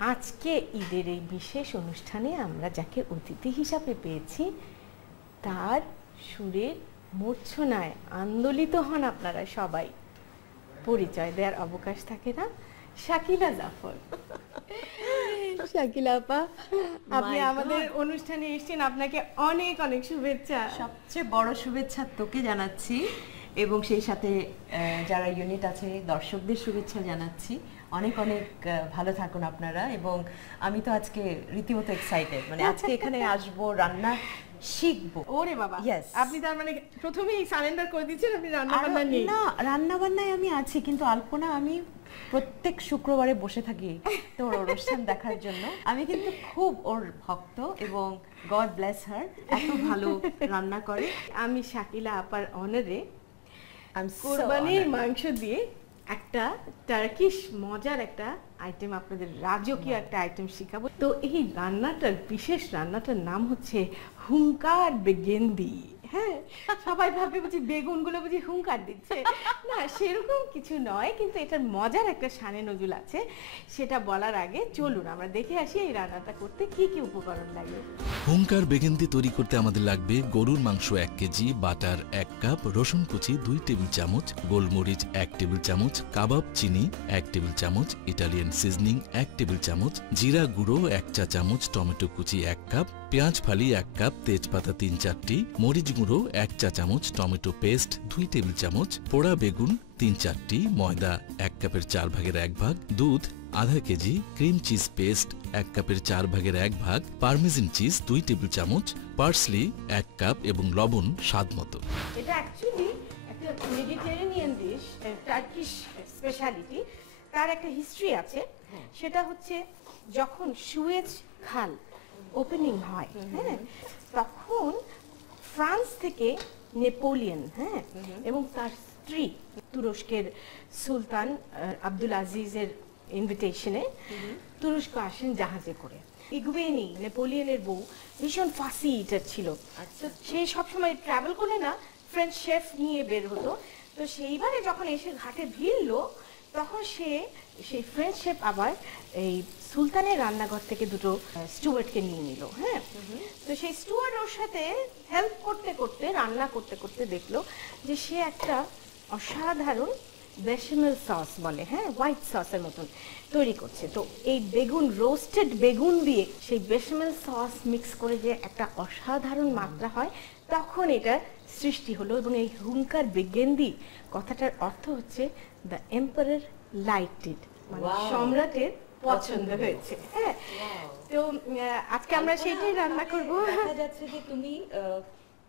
আজকে ঈদের এই বিশেষ অনুষ্ঠানে আমরা যাকে অতিথি হিসাবে পেয়েছি তার সুরে মূর্ছনায় আন্দোলিত হন আপনারা সবাই। পরিচয় দেওয়ার অবকাশ থাকে না। শাকিলা জাফর। শাকিলা আপা, আপনি আমাদের অনুষ্ঠানে এসেছেন, আপনাকে অনেক অনেক শুভেচ্ছা। সবচেয়ে বড় শুভেচ্ছা তোকে জানাচ্ছি এবং সেই সাথে যারা ইউনিট আছে দর্শকদের শুভেচ্ছা জানাচ্ছি। অনেক অনেক ভালো থাকুন আপনারা। এবং আমি তো আজকে রীতিমতো এক্সাইটেড, মানে আজকে এখানে আসবো, রান্না শিখবো। ওরে বাবা, আপনি তার মানে প্রথমেই সারেন্ডার করে দিচ্ছেন, আপনি রান্না বান্না নেই? না, রান্না বান্নায় আমি আছি, কিন্তু আলপনা আমি প্রত্যেক শুক্রবারে বসে থাকি তোর অনুষ্ঠান দেখার জন্য। আমি কিন্তু খুব ওর ভক্ত এবং গড ব্লেস হার, এত ভালো রান্না করে। আমি শাকিলা আপার অনারে কুরবানির মাংস দিয়ে একটা টার্কিশ মজার একটা আইটেম, আপনাদের রাজকীয় একটা আইটেম শিখাবো। তো এই রান্নাটার বিশেষ রান্নাটার নাম হচ্ছে হুঙ্কার বেগেন্দি। হ্যাঁ, সবাই ভাবে বুঝি বেগুনগুলো বুঝি হুঙ্কার দিচ্ছে, না সেরকম কিছু নয়, কিন্তু এটার মজার একটা শানে নজুল আছে। সেটা বলার আগে চলুন আমরা দেখে আসি এই রান্নাটা করতে কি কি উপকরণ লাগে। হুঙ্কার বেগেন্দি তৈরি করতে আমাদের লাগবে গরুর মাংস 1 কেজি, বাটার 1 কাপ, রসুন কুচি 2 টেবিল চামচ, গোলমরিচ 1 টেবিল চামচ, কাবাব চিনি 1 টেবিল চামচ, ইটালিয়ান সিজনিং 1 টেবিল চামচ, জিরা গুঁড়ো 1 চা চামচ, টমেটো কুচি 1 কাপ, পেঁয়াজ ফালি 1 কাপ, তেজপাতা 3-4টি, মরিচ গুঁড়ো 1 চা চামচ, টমেটো পেস্ট 2 টেবিল চামচ, পোড়া বেগুন 3-4টি, ময়দা 1 কাপের 4 ভাগের 1 ভাগ, দুধ আধা কেজি, ক্রিম চিজ পেস্ট 1 কাপের 4 ভাগের 1 ভাগ, পার্মেজান চিজ 2 টেবিল চামচ, পার্সলি 1 কাপ এবং লবণ স্বাদ মতো। এটা অ্যাকচুয়ালি একটা মেডিটেরেনিয়ান ডিশ, টার্কিশ স্পেশালিটি। তার একটা হিস্ট্রি আছে। সেটা হচ্ছে যখন সুয়েজ খাল ওপেনিং হয়, হ্যাঁ, তখন ফ্রান্স থেকে নেপোলিয়ন, হ্যাঁ, এবং তার স্ত্রী তুরস্কের সুলতান আব্দুল আজিজের ইনভিটেশনে তুরস্ক আসেন জাহাজে করে। ইগুয়েনি নেপোলিয়নের বউ ভীষণ ফাসি ইটার ছিল, সে সবসময় ট্রাভেল করলে না ফ্রেঞ্চ শেফ নিয়ে বের হতো। তো সেইবারে যখন এসে ঘাটে ভিড়লো তখন সেই ফ্রেঞ্চ শেফ আবার এই সুলতানের রান্নাঘর থেকে দুটো স্টুয়ার্ডকে নিয়ে নিল। হ্যাঁ, তো সেই স্টুয়ার্ড ওর সাথে হেল্প করতে করতে রান্না করতে করতে দেখলো যে সে একটা অসাধারণ বেশামেল সস বলে, হ্যাঁ, হোয়াইট সসের মতন তৈরি করছে। তো এই বেগুন, রোস্টেড বেগুন দিয়ে সেই বেশামেল সস মিক্স করে যে একটা অসাধারণ মাত্রা হয়, তখন এটা সৃষ্টি হলো। এবং এই হুঙ্কার বেগেন্দি কথাটার অর্থ হচ্ছে দ্য এম্পারার লাইকড ইট, মানে সম্রাটের পছন্দ হয়েছে। হ্যাঁ, তো আজকে আমরা সেটাই রান্না করব। দেখা যাচ্ছে যে তুমি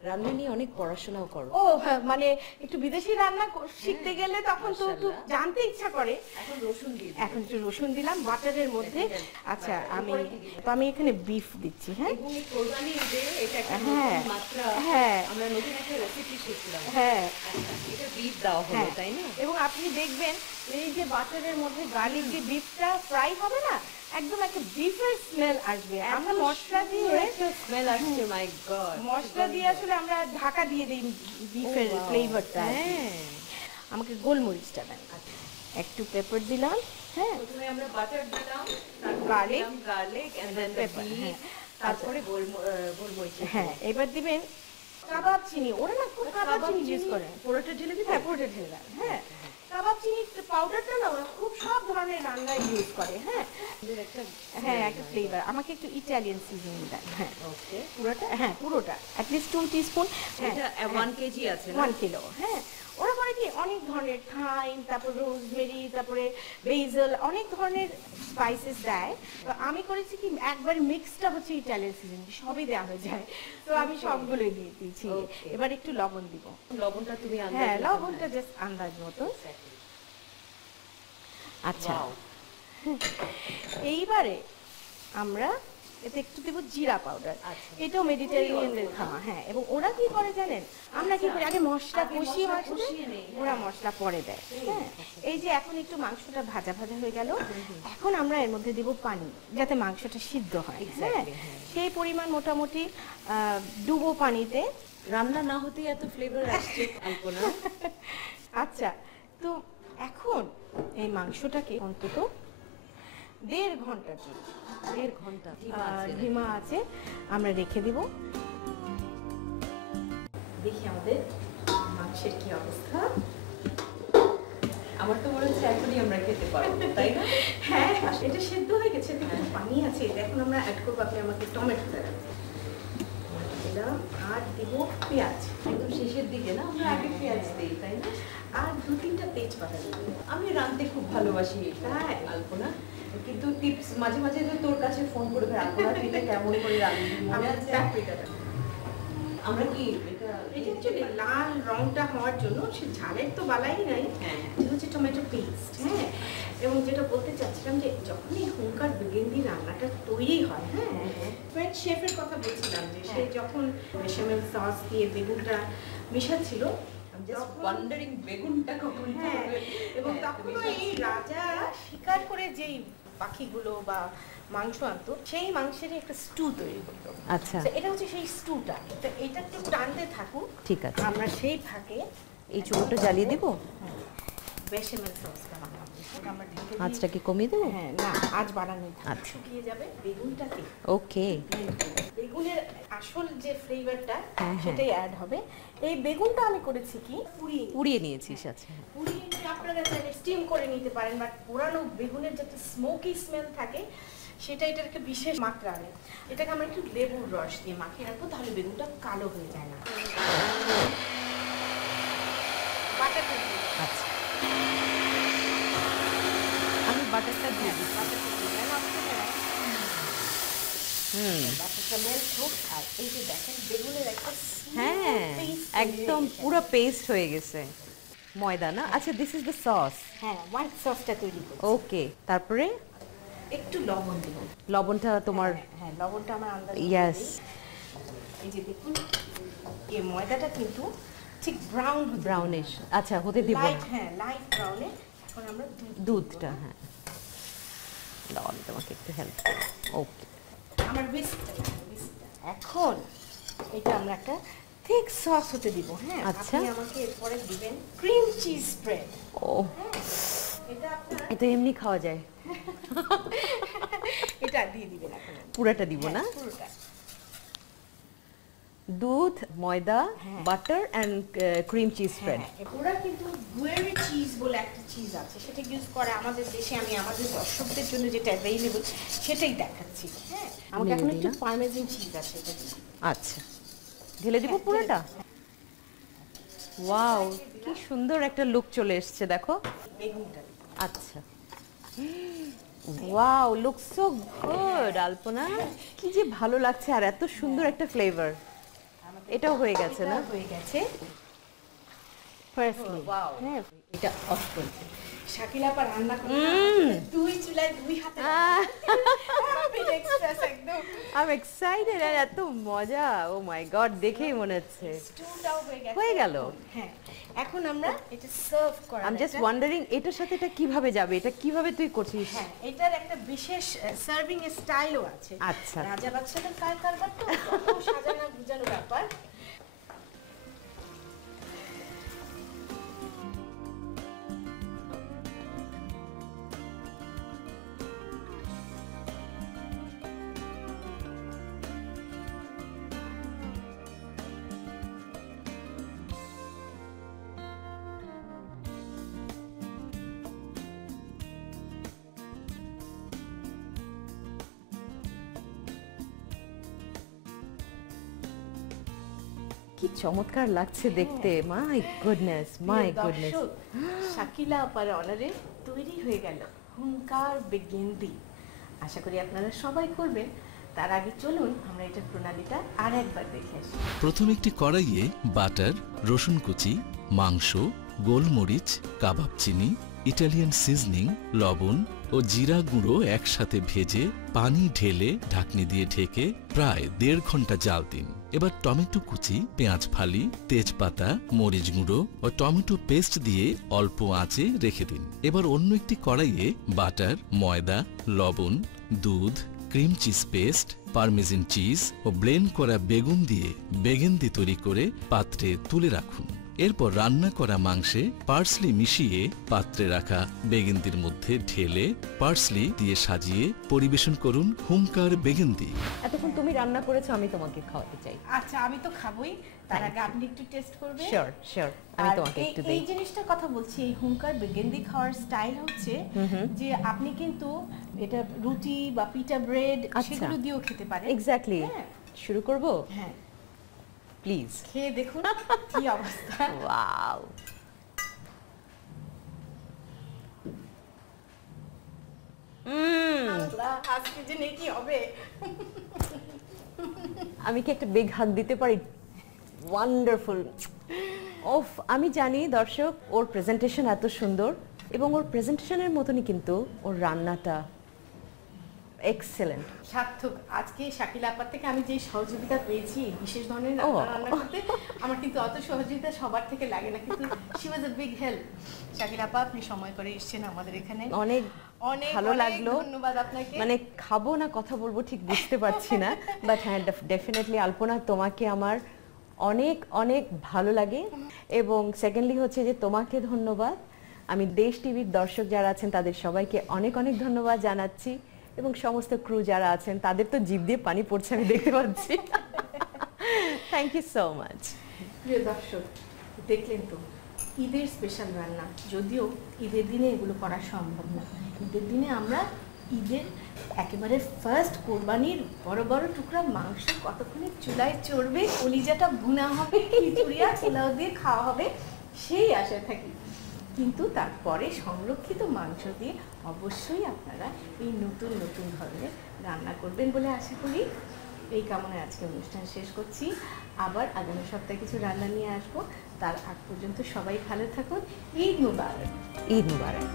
রান্না নিয়ে অনেক পড়াশোনাও করো। ও মানে একটু বিদেশি রান্না শিখতে গেলে তখন তো একটু জানতে ইচ্ছা করে। এখন একটু রসুন দিলাম বাটারের মধ্যে। আচ্ছা, আমি এখানে বিফ দিচ্ছি। হ্যাঁ, হ্যাঁ, আমরা নতুন একটা রেসিপি শিখলাম। হ্যাঁ, এটা বিফ দেওয়া হলো, তাই না? এবং আপনি দেখবেন এই যে বাটারের মধ্যে গার্লিক দিয়ে বিফটা ফ্রাই হবে না, একদম একটা বিফের স্মেল আসবে। আমরা মশলা দিয়ে স্মেল আসছে, মাই গড, মশলা দিয়ে আসলে আমরা ঢাকা দিয়ে দিই বিফের ফ্লেভারটা। আমাকে গোলমরিচটা দেন, একটু পেপার দিলাম। হ্যাঁ, প্রথমে আমরা বাটার দিলাম, গার্লিক এন্ড দেন পেপার, তারপরে গোলমরিচ। হ্যাঁ, এবার দিবেন কাবাব চিনি। ওরা না খুব কাবাব চিনি ইউজ করে। পুরোটা ঢেলে দিবেন? হ্যাঁ, পুরোটা ঢেলে দেন। হ্যাঁ, কাবাব চিনি পাউডারটা না ওরা খুব সব ধরনের রান্নায় ইউজ করে। হ্যাঁ, হ্যাঁ, একটা ফ্লেভার। আমাকে একটু ইটালিয়ান সিজনিং দেন। হ্যাঁ, ওকে, পুরোটা? হ্যাঁ, পুরোটা অ্যাটলিস্ট 2 টিস্পুন। এটা 1 কেজি আছে, 1 কিলো। হ্যাঁ, ওরা করে কি অনেক ধরনের থাইম, তারপর রোজমেরি, তারপরে বেসেল, অনেক ধরনের স্পাইসেস দেয়। তো আমি করেছি কি একবার মিক্সটা হচ্ছে ইটালিয়ান সিজনিং, সবই দেওয়া হয়ে যায়। তো আমি সবগুলোই দিয়ে দিয়েছি। এবার একটু লবণ দিব। লবণটা তুমি আন্দাজ? হ্যাঁ, লবণটা জাস্ট আন্দাজ মতো। আচ্ছা, এইবারে আমরা এতে একটু দেবো জিরা পাউডার। এটাও মেডিটেরিয়ানদের খাওয়া। হ্যাঁ, এবং ওরা কি করে জানেন, আমরা কি করি আগে মশলা কষিয়ে ওরা মশলা পরে দেয়। হ্যাঁ, এই যে এখন একটু মাংসটা ভাজা ভাজা হয়ে গেল, এখন আমরা এর মধ্যে দেব পানি যাতে মাংসটা সিদ্ধ হয়। হ্যাঁ, সেই পরিমাণ মোটামুটি ডুবো পানিতে। রান্না না হতে এত ফ্লেভার আসছে আলপনা। আচ্ছা, তো এখন এই মাংসটাকে অন্তত 1.5 ঘন্টার জন্য। 1.5 ঘন্টা ধিমা আছে, আমরা রেখে দিব। দেখি আমাদের মাংসের কি অবস্থা। আমার তো মনে হচ্ছে এখনই আমরা খেতে পারবো, তাই না? হ্যাঁ, এটা সেদ্ধ হয়ে গেছে, এতে পানি আছে। এখন আমরা অ্যাড করবো, আপনি আমাকে টমেটো দেবেন, দিলাম, আর দিব পেঁয়াজ একদম শেষের দিকে না, আমরা আগে পেঁয়াজ দিই, তাই না? আর 2-3টা তেজপাতা দিব। আমি রাঁধতে খুব ভালোবাসি, তাই? আলপনা, কিন্তু টিপস মাঝে মাঝে তো তোর কাছে ফোন করে আলপনা তুই এটা কেমন করে রাঁধবি মনে আছে? আমরা কি এটা অ্যাকচুয়ালি লাল রংটা হওয়ার জন্য, সে ঝালের তো বালাই নাই। এটা হচ্ছে টমেটো পেস্ট। হ্যাঁ, এবং যেটা বলতে চাচ্ছিলাম যে যখনই হুঙ্কার বেগুনি রান্নাটা তৈরি হয়, হ্যাঁ, ফ্রেঞ্চ শেফের কথা বলছিলাম যে সে যখন বেশামেল সস দিয়ে বেগুনটা মিশাচ্ছিল, ওয়ান্ডারিং বেগুনটা কখন হ্যাঁ, এবং তখন এই রাজা শিকার করে যেই পাখিগুলো বা মাংস আনতো, সেই মাংসের একটা স্টু তৈরি করতো। আচ্ছা, তো এটা হচ্ছে সেই স্টুটা। তো এটা একটু টানতে থাকুক, ঠিক আছে। আমরা সেই ফাঁকে এই চুলোটা জ্বালিয়ে দিব, বেশামেল সসটা বানাবো। আমরা ঢেকে দিই। আঁচটা কি কমিয়ে দেবো? হ্যাঁ, না, আজ বানানো আচ্ছা। শুকিয়ে যাবে বেগুনটাকে। ওকে, বেগুনের আসল যে ফ্লেভারটা হ্যাঁ, সেটাই অ্যাড হবে। এই বেগুনটা আমি করেছি কি পুড়িয়ে নিয়েছিস। আচ্ছা, পুড়িয়ে নিয়ে আপনারা চাইলে স্টিম করে নিতে পারেন, বাট পোড়ানো বেগুনের যে স্মোকি স্মেল থাকে সেটা এটার একটা বিশেষ মাত্রা আনে। এটাকে আমরা একটু লেবুর রস দিয়ে মাখিয়ে রাখবো, তাহলে বেগুনটা কালো হয়ে যায় না। বাটারটা দিয়ে দিই। আচ্ছা, আমি বাটারটা দিয়ে দিই। বাটারটা দিয়ে দেন, অসুবিধা নেই। বাটারটা মেল্ট হোক, আর এই যে দেখেন বেগুনের একটা হ্যাঁ, একদম পুরো পেস্ট হয়ে গেছে। ময়দা না? আচ্ছা, দিস ইজ দ্য সস। হ্যাঁ, হোয়াইট সসটা তৈরি করছি। ওকে, তারপরে একটু লবণ দিব। লবণটা তোমার? হ্যাঁ, লবণটা আমার আন্দাজ। ইয়েস। এই যে দেখুন, এই ময়দাটা কিন্তু ঠিক ব্রাউনিশ। আচ্ছা, হতে দিব না। হ্যাঁ, লাইট ব্রাউনে। এখন আমরা দুধটা, হ্যাঁ, দাও, আমি তোমাকে একটু হেল্প করি। ওকে, আমার বিস্কটা। এখন এটা আমরা একটা থিক সস হতে দিব। হ্যাঁ, আচ্ছা। আপনি আমাকে এরপরে দিবেন ক্রিম চিজ স্প্রেড। ও, এটা আপনারা এটা এমনি খাওয়া যায়? এটা দিয়ে দিবেন এখন। পুরাটা দিব না? পুরোটা। দুধ, ময়দা, হ্যাঁ। Butter and cream cheese spread. ওরা কিন্তু গুয়েরি চিজ বলে একটা চিজ আছে, সেটা ইউজ করে আমাদের দেশে। আমি আমাদের দর্শকদের জন্য যেটা অ্যাভেলেবল সেটাই দেখাচ্ছি। হ্যাঁ, আমাকে এখন একটু পার্মেজান চিজ আছে, এটা দিই। আচ্ছা, ঢেলে দিব পুরোটা? ওয়াও, কি সুন্দর একটা লুক চলে এসেছে, দেখো। বেগুনটা দিই। আচ্ছা, ওয়াও, লুক সো গুড আলপনা, কি যে ভালো লাগছে, আর এত সুন্দর একটা ফ্লেভার। এটাও হয়ে গেছে না? এটা হয়ে গেছে। Firstly Wow. হ্যাঁ, এটা অফ করতে শাকিলা পা রান্না করে দুই চুলায় দুই হাতে রান্না এক্সপ্রেস একদম। আই এম এক্সাইটেড, আর এত মজা, ও মাই গড, দেখেই মনে হচ্ছে স্টুটাও হয়ে গেছে। হয়ে গেল। হ্যাঁ, এখন আমরা এটা সার্ভ করা। আই এম জাস্ট ওয়ান্ডারিং এটার সাথে এটা কিভাবে যাবে, এটা কিভাবে তুই করছিস? হ্যাঁ, এটার একটা বিশেষ সার্ভিং স্টাইলও আছে। আচ্ছা, রাজা বাদশাদের কারবার তো কত সাজানো গুজানো ব্যাপার। কি চমৎকার লাগছে দেখতে, মাই গুডনেস, মাই গুডনেস। দর্শক, শাকিলা আপার অনারে তৈরি হয়ে গেল হুঙ্কার বেগেন্দি। আশা করি আপনারা সবাই করবেন। তার আগে চলুন আমরা এটার প্রণালীটা আর একবার দেখে আসি। প্রথমে একটি কড়াইয়ে বাটার, রসুন কুচি, মাংস, গোলমরিচ, কাবাব চিনি, ইটালিয়ান সিজনিং, লবণ ও জিরা গুঁড়ো একসাথে ভেজে পানি ঢেলে ঢাকনি দিয়ে ঢেকে প্রায় 1.5 ঘন্টা জাল দিন। এবার টমেটো কুচি, পেঁয়াজ ফালি, তেজপাতা, মরিচ গুঁড়ো ও টমেটো পেস্ট দিয়ে অল্প আঁচে রেখে দিন। এবার অন্য একটি কড়াইয়ে বাটার, ময়দা, লবণ, দুধ, ক্রিম চিজ পেস্ট, পার্মেজান চিজ ও ব্লেন্ড করা বেগুন দিয়ে বেগেন্দি তৈরি করে পাত্রে তুলে রাখুন। এরপর রান্না করা মাংসে পার্সলি মিশিয়ে পাত্রে রাখা বেগেন্দির মধ্যে ঢেলে পার্সলি দিয়ে সাজিয়ে পরিবেশন করুন হুঙ্কার বেগেন্দি। এতক্ষণ তুমি রান্না করেছো, আমি তোমাকে খাওয়াতে চাই। আচ্ছা, আমি তো খাবোই, তার আগে আপনি একটু টেস্ট করবেন। শিওর শিওর, আমি আর তোমাকে একটু এই দেই। জিনিসটার কথা বলছি, এই হুঙ্কার বেগেন্দি খাওয়ার স্টাইল হচ্ছে যে আপনি কিন্তু এটা রুটি বা পিটা ব্রেড আচ্ছা। সেগুলো দিয়েও খেতে পারেন। এক্স্যাক্টলি। হ্যাঁ। শুরু করব? হ্যাঁ, প্লিজ। খেয়ে দেখুন কি অবস্থা। ওয়াও, আল্লাহ, আজকে যে নেই কি হবে। আমি কি একটা বিগ হাগ দিতে পারি? ওয়ান্ডারফুল। ওফ, আমি জানি দর্শক ওর প্রেজেন্টেশন এত সুন্দর, এবং ওর প্রেজেন্টেশনের মতনই কিন্তু ওর রান্নাটা এক্সেলেন্ট। সার্থক, আজকে শাকিলা আপার থেকে আমি যে সহযোগিতা পেয়েছি বিশেষ ধরনের ও। রান্না করতে, আমার কিন্তু অত সহযোগিতা সবার থেকে লাগে না, কিন্তু she was a big help. Shakila আপা, আপনি সময় করে এসেছেন আমাদের এখানে, অনেক অনেক ভালো অনেক লাগলো। ধন্যবাদ আপনাকে। মানে খাবো না কথা বলবো ঠিক বুঝতে পারছি না, বাট হ্যাঁ ডেফিনেটলি আলপনা, তোমাকে আমার অনেক অনেক ভালো লাগে। এবং সেকেন্ডলি হচ্ছে যে তোমাকে ধন্যবাদ। আমি দেশ টিভির দর্শক যারা আছেন তাদের সবাইকে অনেক অনেক ধন্যবাদ জানাচ্ছি, এবং সমস্ত ক্রু যারা আছেন তাদের তো জিভ দিয়ে পানি পড়ছে, আমি দেখতে পাচ্ছি। Thank you so much. প্রিয় দর্শক, দেখলেন তো ঈদের স্পেশাল রান্না, যদিও ঈদের দিনে এগুলো করা সম্ভব না। ঈদের দিনে আমরা ঈদের একেবারে ফার্স্ট কোরবানির বড় বড় টুকরা মাংস কতক্ষণে চুলায় চড়বে, কলিজাটা ভুনা হবে, খিচুড়িয়া পোলাও দিয়ে খাওয়া হবে, সেই আশায় থাকি। কিন্তু তারপরে সংরক্ষিত মাংস দিয়ে অবশ্যই আপনারা এই নতুন নতুন ধরনের রান্না করবেন বলে আশা করি। এই কামনায় আজকে অনুষ্ঠান শেষ করছি। আবার আগামী সপ্তাহে কিছু রান্না নিয়ে আসবো। তার আগ পর্যন্ত সবাই ভালো থাকুন। ঈদ মুবারক। ঈদ মুবারক।